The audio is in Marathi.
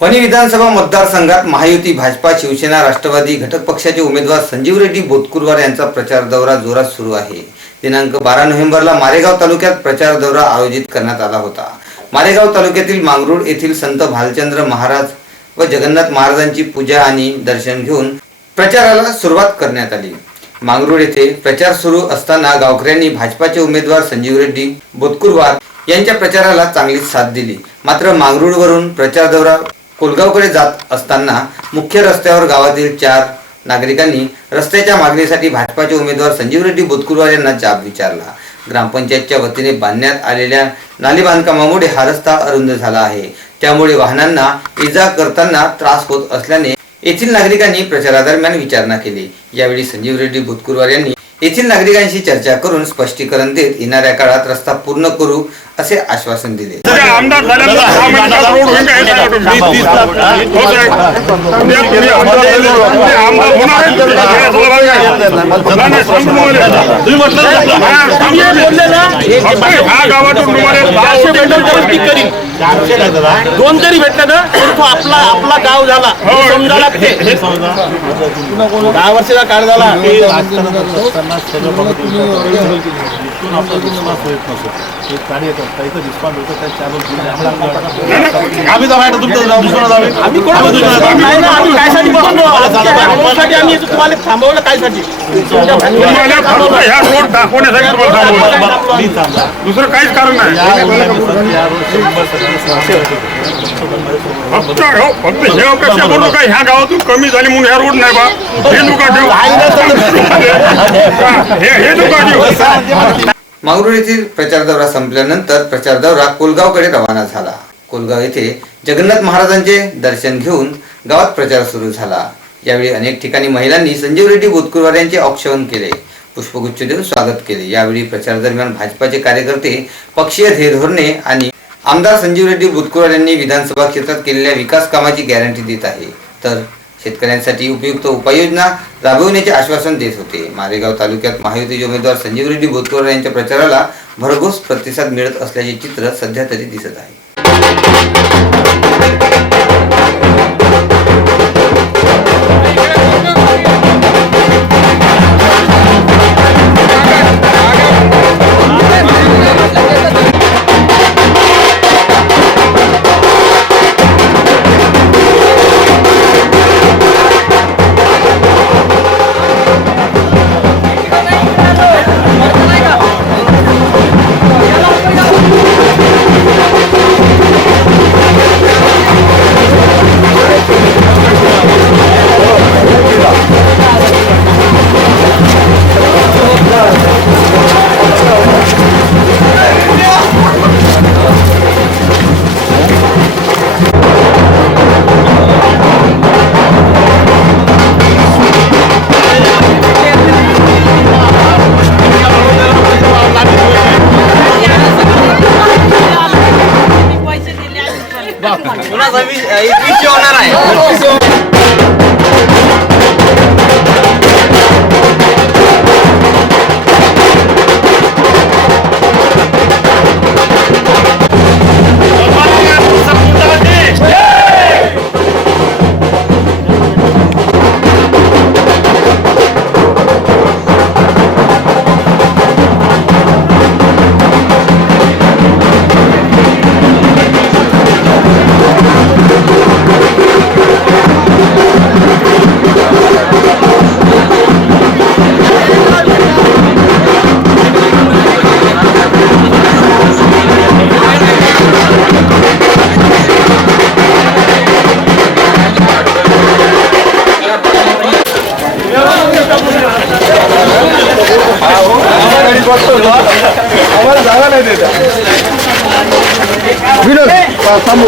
वणी विधानसभा मतदारसंघात महायुती भाजपा शिवसेना राष्ट्रवादी घटक पक्षाचे उमेदवार संजीव रेड्डी बोतकुरवार यांचा प्रचार दौरा जोरात सुरू आहे. दिनांक बारा नोव्हेंबरला मारेगाव तालुक्यात प्रचार दौरा आयोजित करण्यात आला होता. मारेगाव तालुक्यातील मांगरूळ येथील संत भालचंद्र महाराज व जगन्नाथ महाराजांची पूजा आणि दर्शन घेऊन प्रचाराला सुरुवात करण्यात आली. मांगरूळ येथे प्रचार सुरू असताना गावकऱ्यांनी भाजपाचे उमेदवार संजीव रेड्डी बोतकुरवार यांच्या प्रचाराला चांगलीच साथ दिली. मात्र मांगरूळवरून प्रचार दौरा कोलगावकडे जात असताना मुख्य रस्त्यावर गावातील चार नागरिकांनी रस्त्याच्या मागणीसाठी भाजपाचे उमेदवार संजीव रेड्डी बोतकुरवार यांना जाब विचारला. ग्रामपंचायतच्या वतीने बांधण्यात आलेल्या नाली बांधकामामुळे हा रस्ता अरुंद झाला आहे. त्यामुळे वाहनांना इजा करताना त्रास होत असल्याने येथील नागरिकांनी प्रचारादरम्यान विचारणा केली. यावेळी संजीव रेड्डी बुतकुरवार यांनी येथील नागरिकांशी चर्चा करून स्पष्टीकरण देत येणाऱ्या काळात रस्ता पूर्ण करू असे आश्वासन दिले आमदार दोन जरी भेटलं ना तर तो आपला आपला गाव झाला. हो. समजा लागते दहा वर्षाचा काळ झाला. आम्ही जावे आम्ही कोण आम्ही कायसाठी बसलो आमच्या कामासाठी आम्ही तुम्हाला थांबवलं तुम्हाला फक्त ह्या रोड दाखवण्यासाठी तुम्हाला थांबवलं. दुसरं काहीच कारण नाही. फक्त हो फक्त हे अपेक्षा करू का ह्या गावातून कमी झाली म्हणून ह्या रोड नाही बा. हे दुका ठेव हे हे दुका ठेव मांगरूळ येथील प्रचार दौरा संपल्यानंतर प्रचार दौरा कोलगावकडे रवाना झाला. कोलगाव येथे जगन्नाथ महाराजांचे दर्शन घेऊन गावात प्रचार सुरू झाला. यावेळी अनेक ठिकाणी महिलांनी संजीव रेड्डी बोतकुरवार यांचे औक्षवण केले पुष्पगुच्छ देऊन स्वागत केले. यावेळी प्रचार दरम्यान भाजपाचे कार्यकर्ते पक्षीय ध्येय धोरणे आणि आमदार संजीव रेड्डी बुतकुरवार यांनी विधानसभा क्षेत्रात केलेल्या विकास कामाची गॅरंटी देत आहे. तर शेतकऱ्यांसाठी उपयुक्त उपाययोजना राबविण्याचे आश्वासन देत होते. मारेगाव तालुक्यात महायुतीचे उमेदवार संजीव रेड्डी बोतकुरवार यांच्या प्रचाराला भरघोस प्रतिसाद मिळत असल्याचे चित्र सध्या तरी दिसत आहे. पन्नास होणार आहे. जागा नाही देत विनोद थांबू